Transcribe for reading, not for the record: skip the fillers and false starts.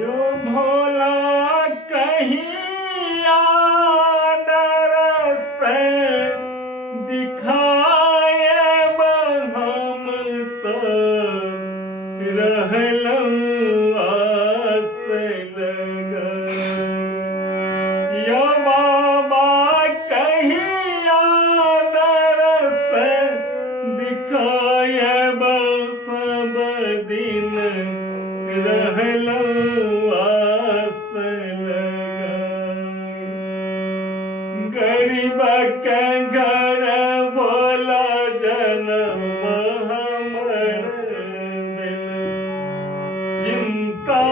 यो भोला कहिया दरस दिखाए हम तो रहलौं आस लगाए। यो बाबा कहिया दरस दिखाए सब दिन रहलौं आस लगाए। गरीब के घर भोला जनम हमर दिल चिंता